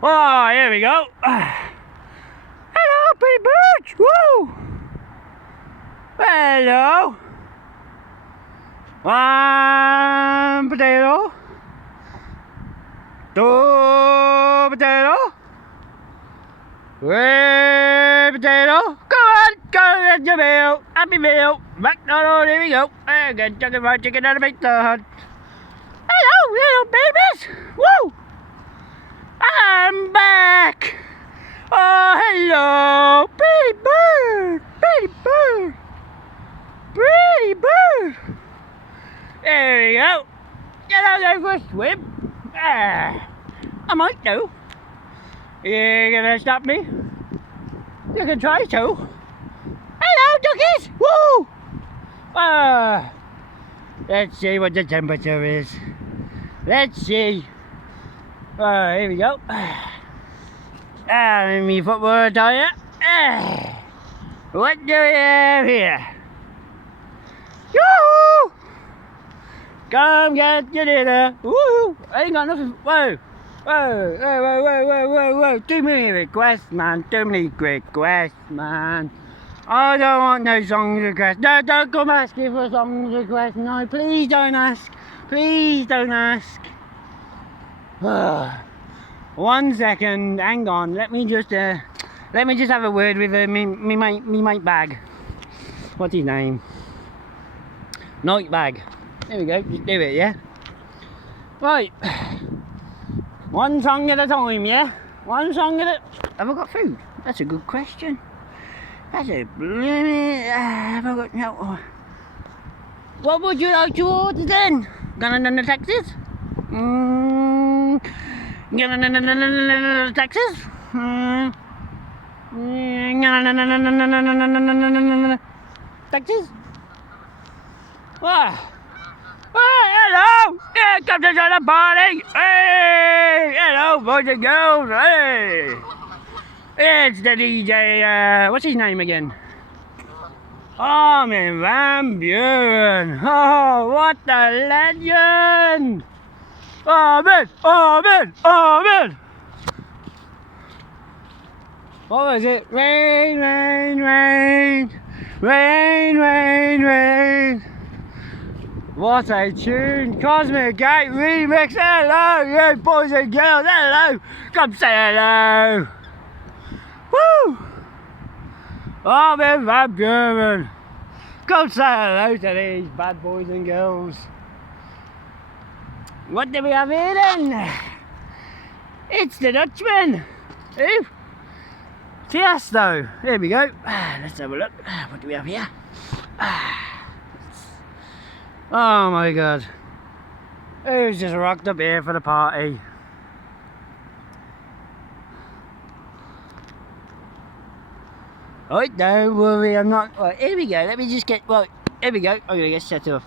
Oh, here we go. Hello, pretty birds. Woo! Hello. One potato. Two potato. Three potato. Come on, go get your meal. Happy meal. McDonald's, here we go. Good chicken fried chicken and a pizza hut. Hello, little babies. Woo! I'm back. Oh, hello, pretty bird, pretty bird, pretty bird. There we go. Can I go for a swim? I might do. You gonna stop me? You can try to. Hello, duckies. Woo! Let's see what the temperature is. Let's see. Here we go. Me football attire. What do we have here? Yoo-hoo! Come get your dinner. Woo! I ain't got nothing. Whoa! Whoa! Too many requests, man. Too many requests, man. I don't want no songs requests. Don't come asking for songs requests. No, please don't ask. Please don't ask. 1 second, hang on. Let me just have a word with me mate Bag. What's his name? Night Bag. There we go. Just do it, yeah. Right. One song at a time, yeah. One song at a. Have I got food? That's a good question. That's a. Have I got no? What would you like to order then? Gonna Texas? Texas? Texas? Hello! Yeah, come to join the party! Hey! Hello, boys and girls! Hey! It's the DJ, what's his name again? Armin van Buuren! Oh, what a legend! Armin! What was it? Rain. What a tune! Cosmic Gate remix! Hello, you boys and girls! Hello! Come say hello! Woo! Armin van Buuren! Come say hello to these bad boys and girls! What do we have here then? It's the Dutchman! Who? Tiesto! Here we go. Let's have a look. What do we have here? Oh my god. Who's just rocked up here for the party? Right, don't worry, I'm not. Right, here we go. Let me just get. Right, here we go. I'm gonna get set up.